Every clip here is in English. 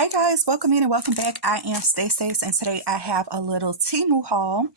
Hi guys, welcome in and welcome back. I am Stacey, and today I have a little TEMU haul.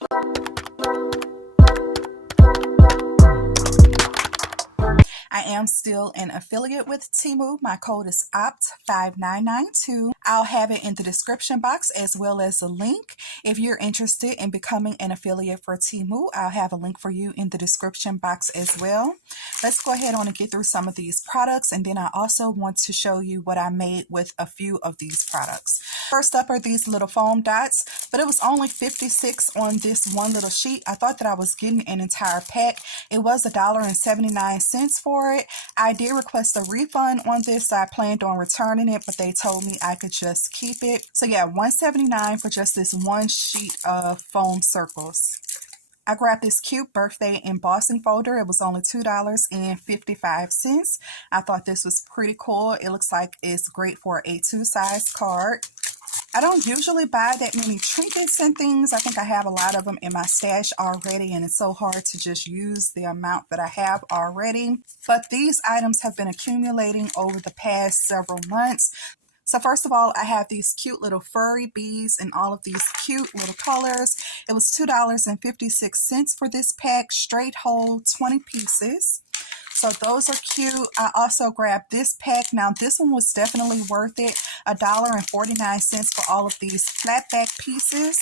I am still an affiliate with TEMU. My code is OPT5992. I'll have it in the description box as well as a link. If you're interested in becoming an affiliate for TEMU, I'll have a link for you in the description box as well. Let's go ahead on and get through some of these products, and then I also want to show you what I made with a few of these products. First up are these little foam dots, but it was only 56 on this one little sheet. I thought that I was getting an entire pack. It was $1.79 for it. I did request a refund on this. I planned on returning it, but they told me I could just keep it. So yeah, $1.79 for just this one sheet of foam circles. I grabbed this cute birthday embossing folder. It was only $2.55. I thought this was pretty cool. It looks like it's great for a 2-size card. I don't usually buy that many trinkets and things. I think I have a lot of them in my stash already, and it's so hard to just use the amount that I have already. But these items have been accumulating over the past several months. So first of all, I have these cute little furry beads in all of these cute little colors. It was $2.56 for this pack, straight whole 20 pieces. So those are cute. I also grabbed this pack. Now this one was definitely worth it. $1.49 for all of these flat back pieces.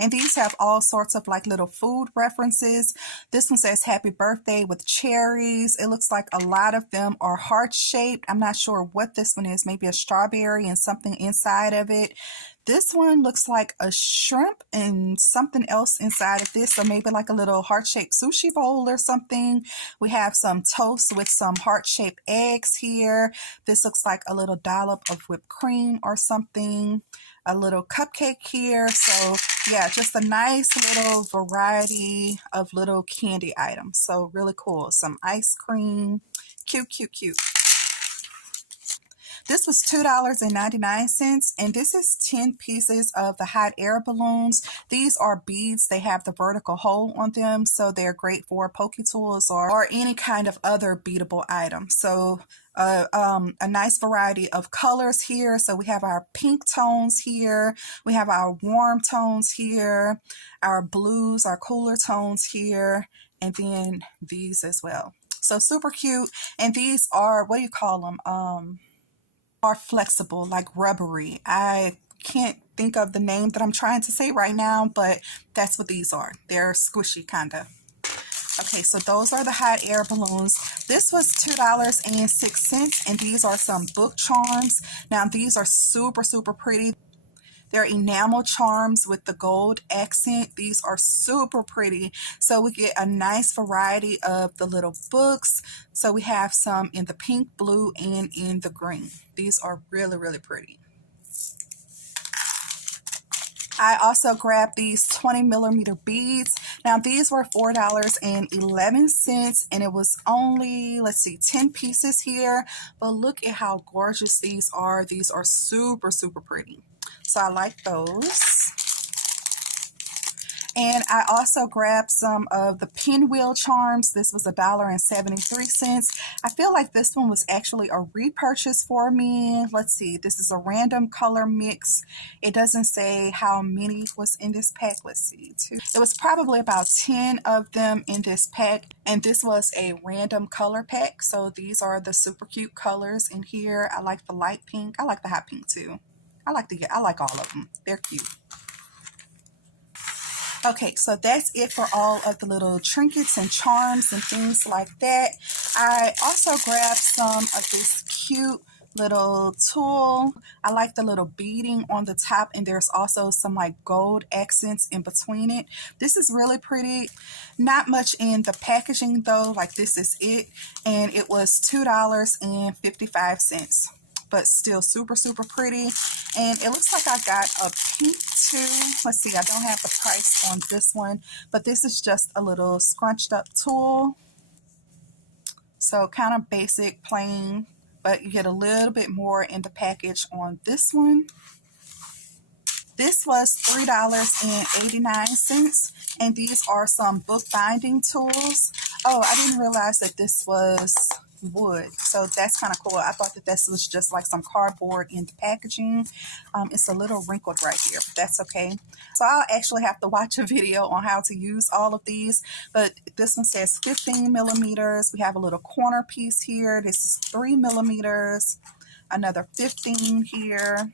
And these have all sorts of like little food references. This one says happy birthday with cherries. It looks like a lot of them are heart shaped. I'm not sure what this one is. Maybe a strawberry and something inside of it. This one looks like a shrimp and something else inside of this. So maybe like a little heart-shaped sushi bowl or something. We have some toast with some heart-shaped eggs here. This looks like a little dollop of whipped cream or something. A little cupcake here. So yeah, just a nice little variety of little candy items. So really cool. Some ice cream. Cute, cute, cute. This was $2.99, and this is 10 pieces of the hot air balloons. These are beads. They have the vertical hole on them, so they're great for pokey tools or any kind of other beadable item. So a nice variety of colors here. So we have our pink tones here. We have our warm tones here, our blues, our cooler tones here, and then these as well. So super cute. And these are, what do you call them? Are flexible, like rubbery. I can't think of the name that I'm trying to say right now, but that's what these are. They're squishy kind of. Okay, so those are the hot air balloons. This was $2.06, and these are some book charms. Now these are super, super pretty. They're enamel charms with the gold accent. These are super pretty. So we get a nice variety of the little books. So we have some in the pink, blue, and in the green. These are really, really pretty. I also grabbed these 20mm beads. Now these were $4.11, and it was only, let's see, 10 pieces here. But look at how gorgeous these are. These are super, super pretty. So I like those. And I also grabbed some of the pinwheel charms. This was $1.73. I feel like this one was actually a repurchase for me. Let's see. This is a random color mix. It doesn't say how many was in this pack. Let's see. It was probably about 10 of them in this pack. And this was a random color pack. So these are the super cute colors in here. I like the light pink. I like the hot pink too. I like all of them. They're cute. Okay, so that's it for all of the little trinkets and charms and things like that. I also grabbed some of this cute little tulle. I like the little beading on the top, and there's also some like gold accents in between it. This is really pretty. Not much in the packaging though, like this is it, and it was $2.55. But still super, super pretty. And it looks like I got a pink too. Let's see, I don't have the price on this one, but this is just a little scrunched up tulle. So kind of basic, plain, but you get a little bit more in the package on this one. This was $3.89, and these are some book binding tools. Oh, I didn't realize that this was wood. So that's kind of cool. I thought that this was just like some cardboard in the packaging. It's a little wrinkled right here, but that's okay. So I'll actually have to watch a video on how to use all of these, but this one says 15 millimeters. We have a little corner piece here. This is 3 millimeters, another 15 here.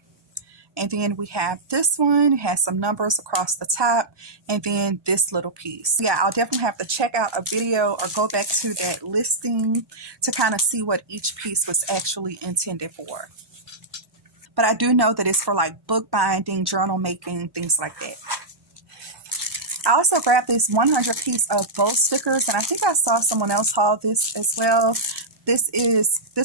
And then we have this one, it has some numbers across the top, and then this little piece. Yeah, I'll definitely have to check out a video or go back to that listing to kind of see what each piece was actually intended for. But I do know that it's for like book binding, journal making, things like that. I also grabbed this 100 piece of bow stickers, and I think I saw someone else haul this as well. This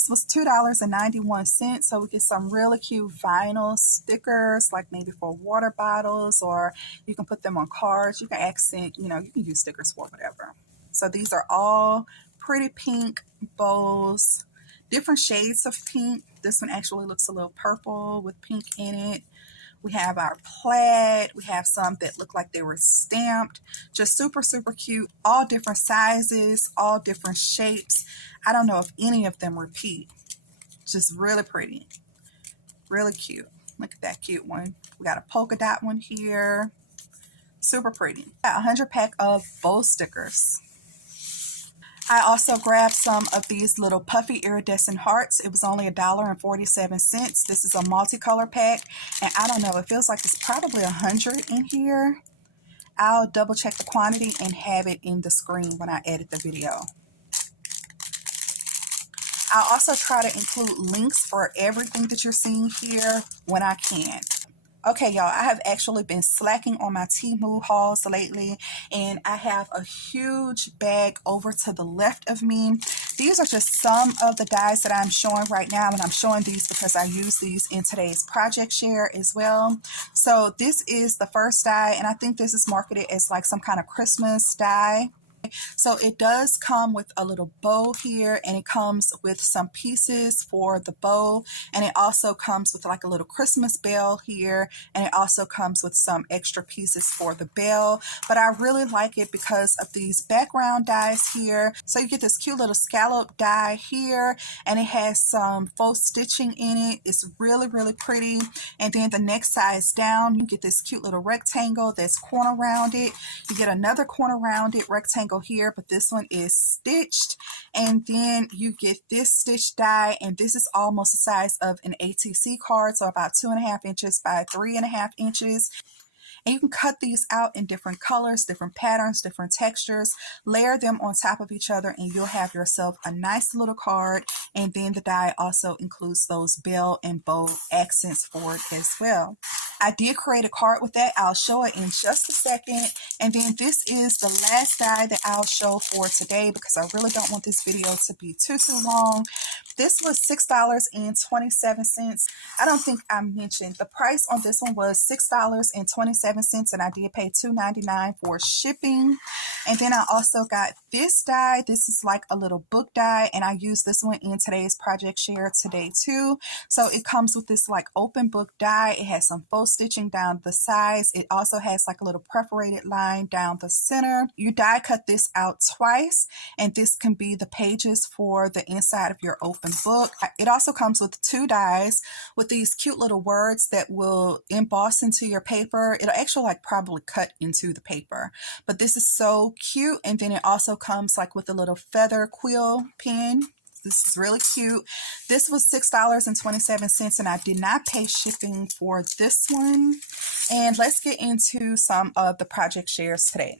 was $2.91, so we get some really cute vinyl stickers, like maybe for water bottles, or you can put them on cards. You can accent, you can use stickers for whatever. So these are all pretty pink bows, different shades of pink. This one actually looks a little purple with pink in it. We have our plaid. We have some that look like they were stamped. Just super, super cute. All different sizes, all different shapes. I don't know if any of them repeat. Just really pretty. Really cute. Look at that cute one. We got a polka dot one here. Super pretty. Got a 100 pack of bow stickers. I also grabbed some of these little puffy iridescent hearts. It was only $1.47. This is a multicolor pack, and I don't know, it feels like it's probably 100 in here. I'll double check the quantity and have it in the screen when I edit the video. I'll also try to include links for everything that you're seeing here when I can. Okay, y'all, I have actually been slacking on my TEMU hauls lately, and I have a huge bag over to the left of me. These are just some of the dies that I'm showing right now, and I'm showing these because I use these in today's project share as well. So this is the first die, and I think this is marketed as like some kind of Christmas die. So it does come with a little bow here, and it comes with some pieces for the bow, and it also comes with like a little Christmas bell here, and it also comes with some extra pieces for the bell. But I really like it because of these background dies here. So you get this cute little scallop die here, and it has some faux stitching in it. It's really, really pretty. And then the next size down, you get this cute little rectangle that's corner rounded. You get another corner rounded rectangle here, but this one is stitched, and then you get this stitched die, and this is almost the size of an ATC card, so about 2.5 inches by 3.5 inches. And you can cut these out in different colors, different patterns, different textures, layer them on top of each other, and you'll have yourself a nice little card. And then the die also includes those bell and bow accents for it as well. I did create a card with that. I'll show it in just a second. And then this is the last die that I'll show for today because I really don't want this video to be too long. This was $6.27. I don't think I mentioned the price on this one was $6.27, and I did pay $2.99 for shipping. And then I also got this die. This is like a little book die, and I used this one in today's project share today too. So it comes with this like open book die. It has some faux stitching down the sides. It also has like a little perforated line down the center. You die cut this out twice, and this can be the pages for the inside of your open book. It also comes with 2 dies with these cute little words that will emboss into your paper. It'll actually like probably cut into the paper, but this is so cute. And then it also comes like with a little feather quill pen. This is really cute. This was $6.27, and I did not pay shipping for this one. And let's get into some of the project shares today.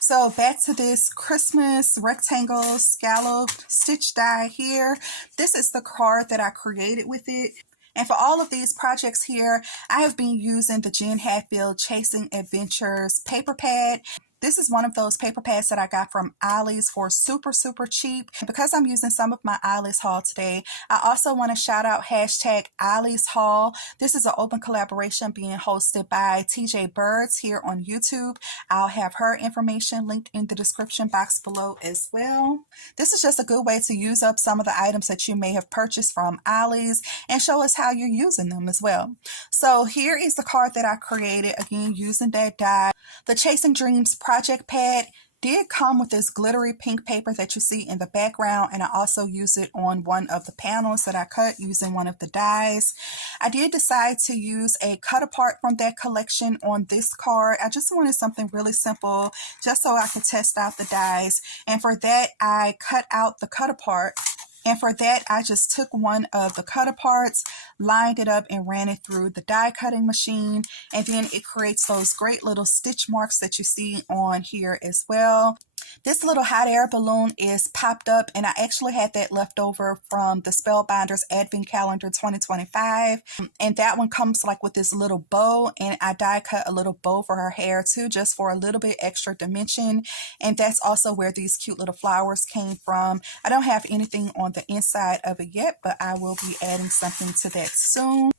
So back to this Christmas rectangle scalloped stitch die here. This is the card that I created with it. And for all of these projects here, I have been using the Jen Hatfield Chasing Adventures paper pad. This is one of those paper pads that I got from Ollie's for super, super cheap. And because I'm using some of my Ollie's haul today, I also want to shout out hashtag Ollie's Haul. This is an open collaboration being hosted by TJ Birds here on YouTube. I'll have her information linked in the description box below as well. This is just a good way to use up some of the items that you may have purchased from Ollie's and show us how you're using them as well. So here is the card that I created, again using that die. The Chasing Dreams project pad did come with this glittery pink paper that you see in the background, and I also used it on one of the panels that I cut using one of the dies. I did decide to use a cut apart from that collection on this card. I just wanted something really simple just so I could test out the dies, and for that I cut out the cut apart. And for that, I just took one of the cut aparts, lined it up, and ran it through the die cutting machine. And then it creates those great little stitch marks that you see on here as well. This little hot air balloon is popped up, and I actually had that left over from the Spellbinders Advent Calendar 2025. And that one comes like with this little bow, and I die cut a little bow for her hair too, just for a little bit extra dimension. And that's also where these cute little flowers came from. I don't have anything on the inside of it yet, but I will be adding something to that soon.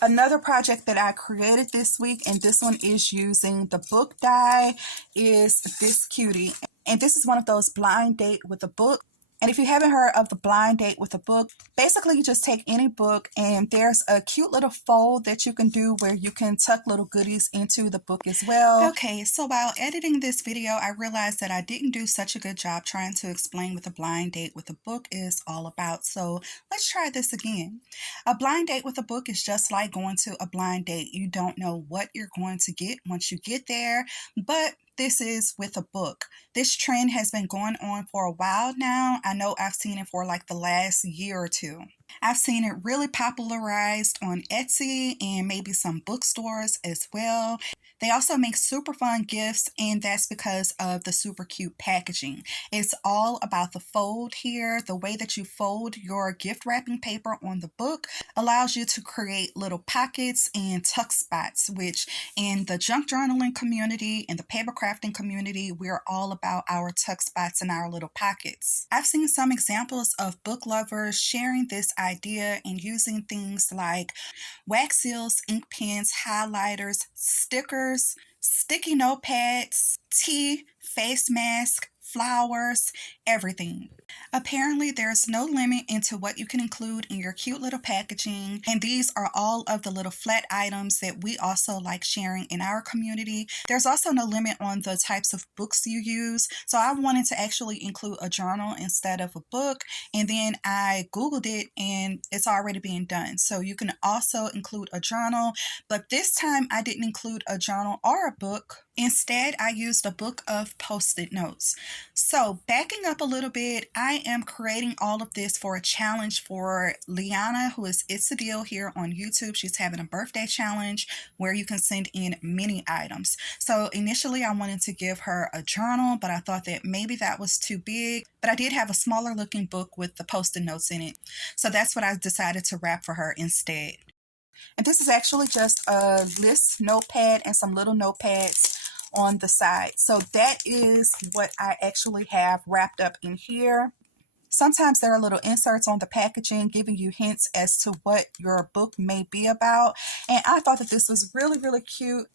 Another project that I created this week, and this one is using the book die, is this cutie. And this is one of those blind date with a book. And if you haven't heard of the blind date with a book, basically you just take any book and there's a cute little fold that you can do where you can tuck little goodies into the book as well. Okay, so while editing this video, I realized that I didn't do such a good job trying to explain what the blind date with a book is all about. So let's try this again. A blind date with a book is just like going to a blind date. You don't know what you're going to get once you get there, but this is with a book. This trend has been going on for a while now. I know I've seen it for like the last year or two. I've seen it really popularized on Etsy and maybe some bookstores as well. They also make super fun gifts, and that's because of the super cute packaging. It's all about the fold here. The way that you fold your gift wrapping paper on the book allows you to create little pockets and tuck spots, which in the junk journaling community and the paper crafting community, we're all about our tuck spots and our little pockets. I've seen some examples of book lovers sharing this idea and using things like wax seals, ink pens, highlighters, stickers, sticky notepads, tea, face mask, flowers, everything. Apparently there's no limit into what you can include in your cute little packaging, and these are all of the little flat items that we also like sharing in our community. There's also no limit on the types of books you use, so I wanted to actually include a journal instead of a book, and then I googled it and it's already being done. So you can also include a journal, but this time I didn't include a journal or a book. Instead, I used a book of post-it notes. So backing up a little bit, I am creating all of this for a challenge for Liana, who is Itsadeal here on YouTube. She's having a birthday challenge where you can send in mini items. So initially I wanted to give her a journal, but I thought that maybe that was too big. But I did have a smaller looking book with the post-it notes in it. So that's what I decided to wrap for her instead. And this is actually just a list notepad and some little notepads on the side. So that is what I actually have wrapped up in here. Sometimes there are little inserts on the packaging giving you hints as to what your book may be about. And I thought that this was really, really cute.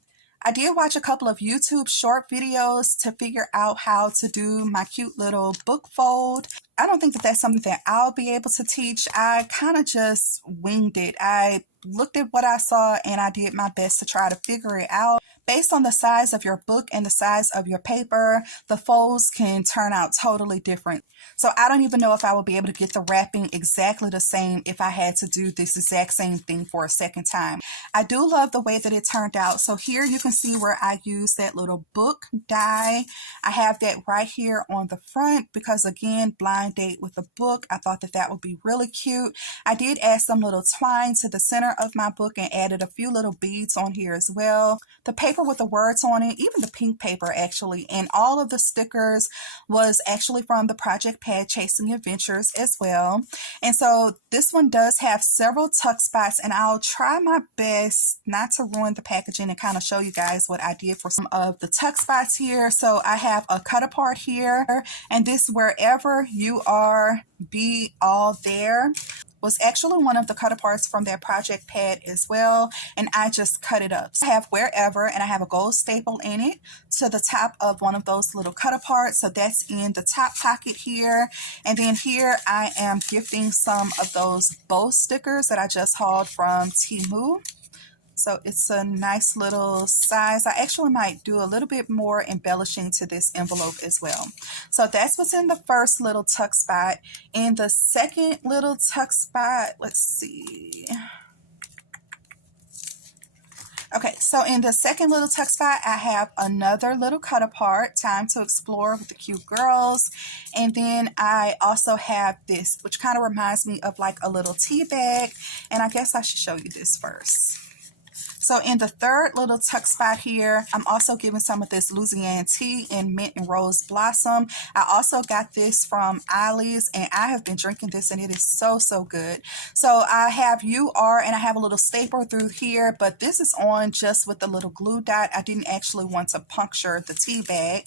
I did watch a couple of YouTube short videos to figure out how to do my cute little book fold. I don't think that that's something that I'll be able to teach. I kind of just winged it. I looked at what I saw and I did my best to try to figure it out. Based on the size of your book and the size of your paper, the folds can turn out totally different. So I don't even know if I will be able to get the wrapping exactly the same if I had to do this exact same thing for a second time. I do love the way that it turned out. So here you can see where I used that little book die. I have that right here on the front because, again, blind date with a book. I thought that that would be really cute. I did add some little twine to the center of my book and added a few little beads on here as well. The paper with the words on it, even the pink paper actually, and all of the stickers was actually from the project pad Chasing Adventures as well. And so this one does have several tuck spots, and I'll try my best not to ruin the packaging and kind of show you guys what I did for some of the tuck spots here. So I have a cut apart here, and this wherever you are, be all there was actually one of the cut aparts from their project pad as well, and I just cut it up. So I have wherever, and I have a gold staple in it to the top of one of those little cut aparts, so that's in the top pocket here. And then here I am gifting some of those bow stickers that I just hauled from TEMU. So it's a nice little size. I actually might do a little bit more embellishing to this envelope as well. So that's what's in the first little tuck spot. In the second little tuck spot, let's see. Okay, so in the second little tuck spot, I have another little cut apart, time to explore with the cute girls. And then I also have this, which kind of reminds me of like a little tea bag. And I guess I should show you this first. So in the third little tuck spot here, I'm also giving some of this Louisiana tea in mint and rose blossom. I also got this from Ollie's, and I have been drinking this, and it is so, so good. So I have UR, and I have a little stapler through here, but this is on just with a little glue dot. I didn't actually want to puncture the tea bag.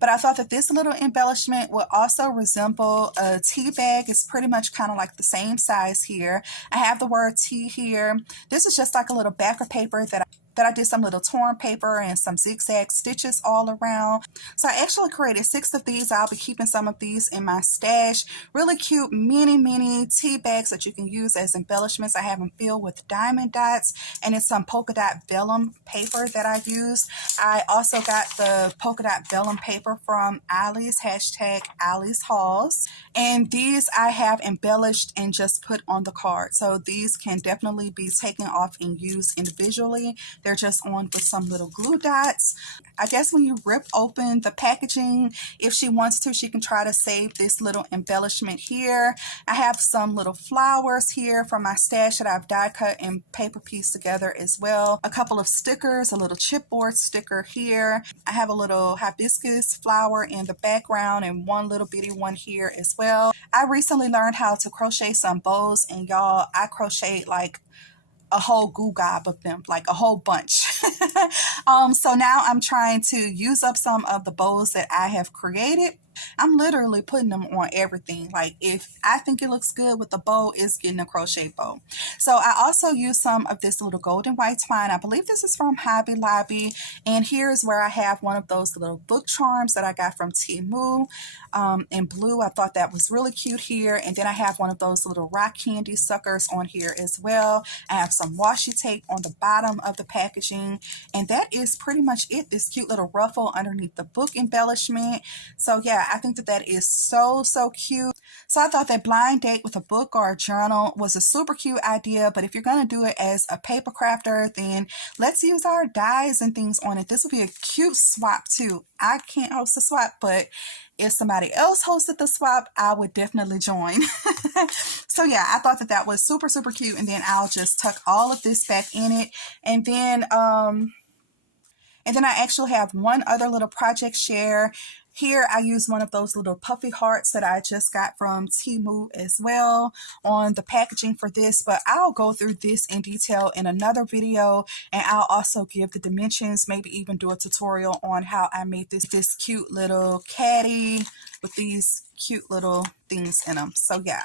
But I thought that this little embellishment would also resemble a tea bag. It's pretty much kind of like the same size here. I have the word tea here. This is just like a little backer paper that I did some little torn paper and some zigzag stitches all around. So I actually created 6 of these. I'll be keeping some of these in my stash. Really cute mini tea bags that you can use as embellishments. I have them filled with diamond dots, and it's some polka dot vellum paper that I used. I also got the polka dot vellum paper from Ollie's, hashtag OlliesHauls. And these I have embellished and just put on the card. So these can definitely be taken off and used individually. They're just on with some little glue dots. I guess when you rip open the packaging, if she wants to, she can try to save this little embellishment here. I have some little flowers here from my stash that I've die cut and paper pieced together as well. A couple of stickers, a little chipboard sticker here. I have a little hibiscus flower in the background and one little bitty one here as well. I recently learned how to crochet some bows, and y'all, I crocheted like a whole goo gob of them, like a whole bunch. So now I'm trying to use up some of the bows that I have created. I'm literally putting them on everything. Like if I think it looks good with the bow, it's getting a crochet bow. So I also use some of this little golden white twine. I believe this is from Hobby Lobby. And here's where I have one of those little book charms that I got from TEMU in blue. I thought that was really cute here. And then I have one of those little rock candy suckers on here as well. I have some washi tape on the bottom of the packaging. And that is pretty much it. This cute little ruffle underneath the book embellishment. So yeah, I think that that is so, so cute. So I thought that blind date with a book or a journal was a super cute idea. But if you're going to do it as a paper crafter, then let's use our dies and things on it. This would be a cute swap too. I can't host a swap, but if somebody else hosted the swap, I would definitely join. So yeah, I thought that that was super, super cute. And then I'll just tuck all of this back in it. And then I actually have one other little project share. Here I use one of those little puffy hearts that I just got from TEMU as well on the packaging for this, but I'll go through this in detail in another video, and I'll also give the dimensions, maybe even do a tutorial on how I made this cute little caddy with these cute little things in them. So yeah,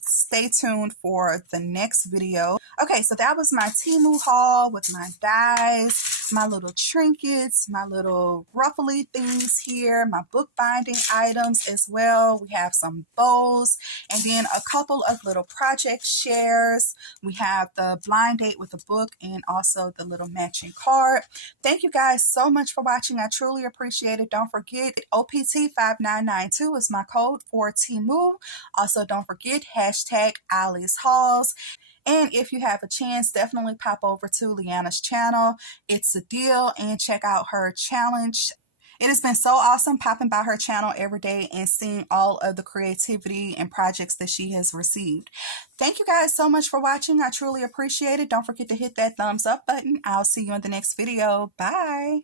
stay tuned for the next video. Okay, so that was my TEMU haul with my dies, my little trinkets, my little ruffly things here, my bookbinding items as well. We have some bows, and then a couple of little project shares. We have the blind date with a book and also the little matching card. Thank you guys so much for watching. I truly appreciate it. Don't forget, OPT5992 is my code for TEMU. Also, don't forget, hashtag OlliesHauls. And if you have a chance, definitely pop over to Leanna's channel. Itsadeal, and check out her challenge. It has been so awesome popping by her channel every day and seeing all of the creativity and projects that she has received. Thank you guys so much for watching. I truly appreciate it. Don't forget to hit that thumbs up button. I'll see you in the next video. Bye.